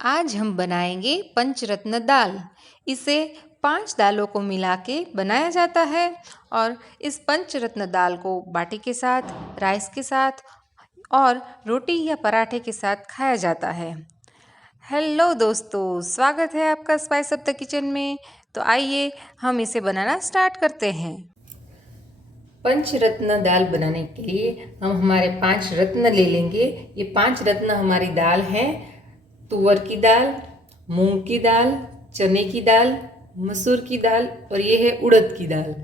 आज हम बनाएंगे पंचरत्न दाल। इसे 5 दालों को मिला के बनाया जाता है और इस पंचरत्न दाल को बाटी के साथ, राइस के साथ और रोटी या पराठे के साथ खाया जाता है। हेलो दोस्तों, स्वागत है आपका स्पाइस ऑफ द किचन में। तो आइए हम इसे बनाना स्टार्ट करते हैं। पंचरत्न दाल बनाने के लिए हम हमारे 5 रत्न ले लेंगे। ये 5 रत्न हमारी दाल है। तुअर की दाल, मूंग की दाल, चने की दाल, मसूर की दाल और ये है उड़द की दाल।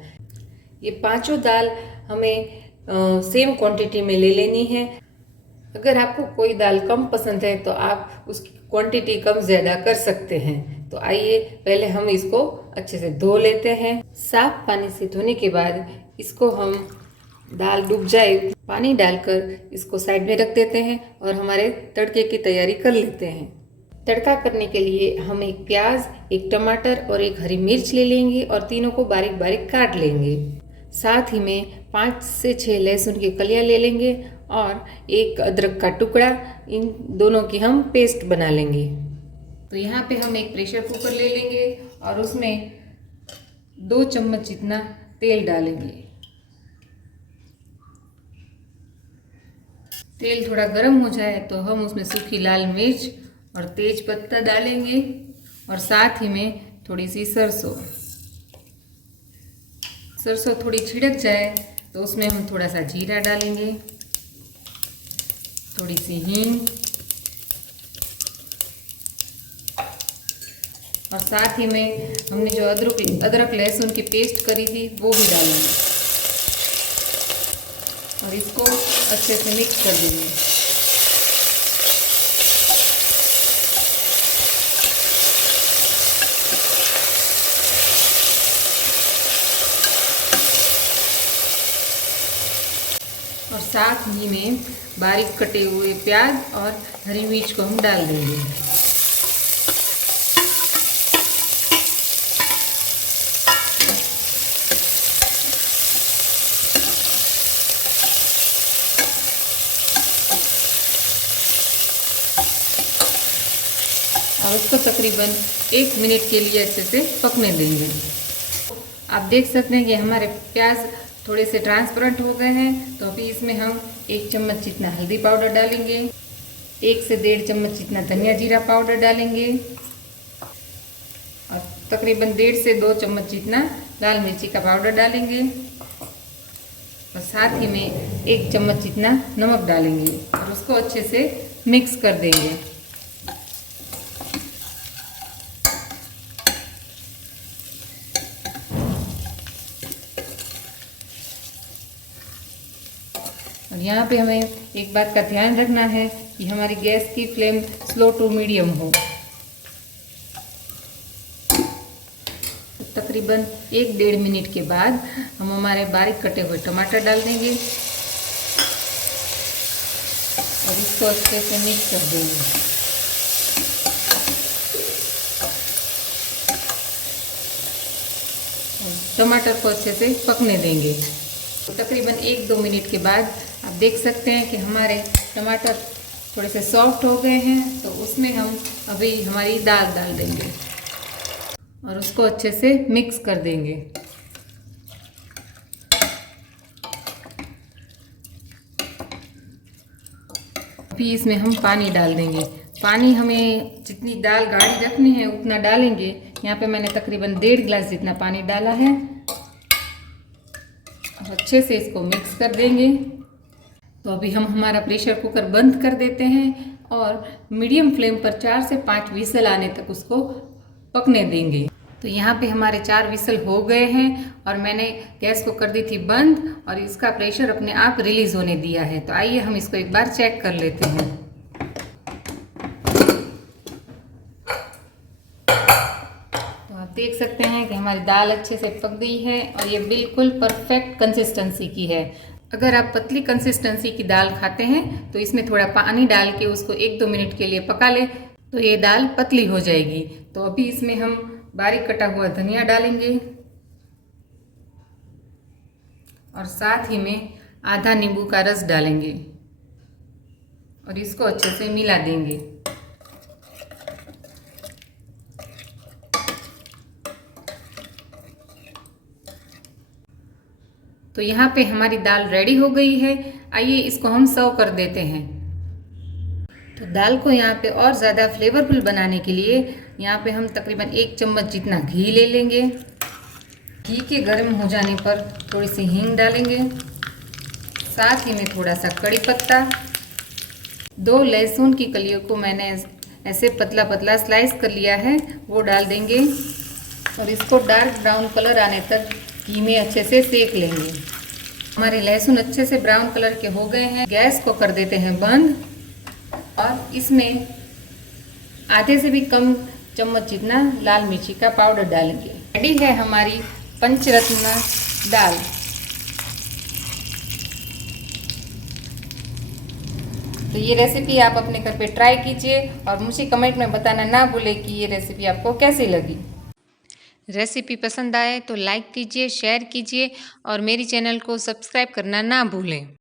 ये पांचों दाल हमें सेम क्वांटिटी में ले लेनी है। अगर आपको कोई दाल कम पसंद है तो आप उसकी क्वांटिटी कम ज़्यादा कर सकते हैं। तो आइए पहले हम इसको अच्छे से धो लेते हैं। साफ पानी से धोने के बाद इसको हम दाल डूब जाए पानी डालकर इसको साइड में रख देते हैं और हमारे तड़के की तैयारी कर लेते हैं। तड़का करने के लिए हम एक प्याज, एक टमाटर और एक हरी मिर्च ले लेंगे और तीनों को बारीक बारीक काट लेंगे। साथ ही में 5 से 6 लहसुन की कलियां ले लेंगे और एक अदरक का टुकड़ा। इन दोनों की हम पेस्ट बना लेंगे। तो यहाँ पे हम एक प्रेशर कुकर ले लेंगे और उसमें 2 चम्मच जितना तेल डालेंगे। तेल थोड़ा गर्म हो जाए तो हम उसमें सूखी लाल मिर्च और तेज पत्ता डालेंगे और साथ ही में थोड़ी सी सरसों थोड़ी छिड़क जाए तो उसमें हम थोड़ा सा जीरा डालेंगे, थोड़ी सी हींग और साथ ही में हमने जो अदरक लहसुन की पेस्ट करी थी वो भी डालेंगे और इसको अच्छे से मिक्स कर देंगे। और साथ ही में बारीक कटे हुए प्याज और हरी मिर्च को हम डाल देंगे। और उसको तकरीबन 1 मिनट के लिए अच्छे से पकने देंगे। आप देख सकते हैं कि हमारे प्याज थोड़े से ट्रांसपेरेंट हो गए हैं। तो अभी इसमें हम 1 चम्मच जितना हल्दी पाउडर डालेंगे, 1 से 1.5 चम्मच जितना धनिया जीरा पाउडर डालेंगे और तकरीबन 1.5 से 2 चम्मच जितना लाल मिर्ची का पाउडर डालेंगे और साथ ही में 1 चम्मच जितना नमक डालेंगे और उसको अच्छे से मिक्स कर देंगे। और यहाँ पे हमें एक बात का ध्यान रखना है कि हमारी गैस की फ्लेम स्लो टू मीडियम हो। तो तकरीबन 1-1.5 मिनट के बाद हम हमारे बारीक कटे हुए टमाटर डाल देंगे और इसको अच्छे से मिक्स कर देंगे। टमाटर को अच्छे से पकने देंगे। तो तकरीबन 1-2 मिनट के बाद आप देख सकते हैं कि हमारे टमाटर थोड़े से सॉफ्ट हो गए हैं। तो उसमें हम अभी हमारी दाल डाल देंगे और उसको अच्छे से मिक्स कर देंगे। अभी इसमें हम पानी डाल देंगे। पानी हमें जितनी दाल गाढ़ी रखनी है उतना डालेंगे। यहाँ पे मैंने तकरीबन 1.5 गिलास जितना पानी डाला है और अच्छे से इसको मिक्स कर देंगे। तो अभी हम हमारा प्रेशर कुकर बंद कर देते हैं और मीडियम फ्लेम पर 4 से 5 विसल आने तक उसको पकने देंगे। तो यहाँ पे हमारे 4 विसल हो गए हैं और मैंने गैस को कर दी थी बंद और इसका प्रेशर अपने आप रिलीज होने दिया है। तो आइए हम इसको एक बार चेक कर लेते हैं। तो आप देख सकते हैं कि हमारी दाल अच्छे से पक गई है और ये बिल्कुल परफेक्ट कंसिस्टेंसी की है। अगर आप पतली कंसिस्टेंसी की दाल खाते हैं तो इसमें थोड़ा पानी डाल के उसको 1-2 मिनट के लिए पका ले तो ये दाल पतली हो जाएगी। तो अभी इसमें हम बारीक कटा हुआ धनिया डालेंगे और साथ ही में आधा नींबू का रस डालेंगे और इसको अच्छे से मिला देंगे। तो यहाँ पे हमारी दाल रेडी हो गई है। आइए इसको हम सर्व कर देते हैं। तो दाल को यहाँ पे और ज़्यादा फ्लेवरफुल बनाने के लिए यहाँ पे हम तकरीबन 1 चम्मच जितना घी ले लेंगे। घी के गर्म हो जाने पर थोड़ी सी हींग डालेंगे, साथ ही में थोड़ा सा कड़ी पत्ता, 2 लहसुन की कलियों को मैंने ऐसे पतला पतला स्लाइस कर लिया है, वो डाल देंगे और इसको डार्क ब्राउन कलर आने तक घी में अच्छे से सेक लेंगे। हमारे लहसुन अच्छे से ब्राउन कलर के हो गए हैं। गैस को कर देते हैं बंद और इसमें आधे से भी कम चम्मच जितना लाल मिर्ची का पाउडर डालेंगे। रेडी है हमारी पंचरत्न दाल। तो ये रेसिपी आप अपने घर पे ट्राई कीजिए और मुझे कमेंट में बताना ना भूलें कि ये रेसिपी आपको कैसी लगी। रेसिपी पसंद आए तो लाइक कीजिए, शेयर कीजिए और मेरी चैनल को सब्सक्राइब करना ना भूलें।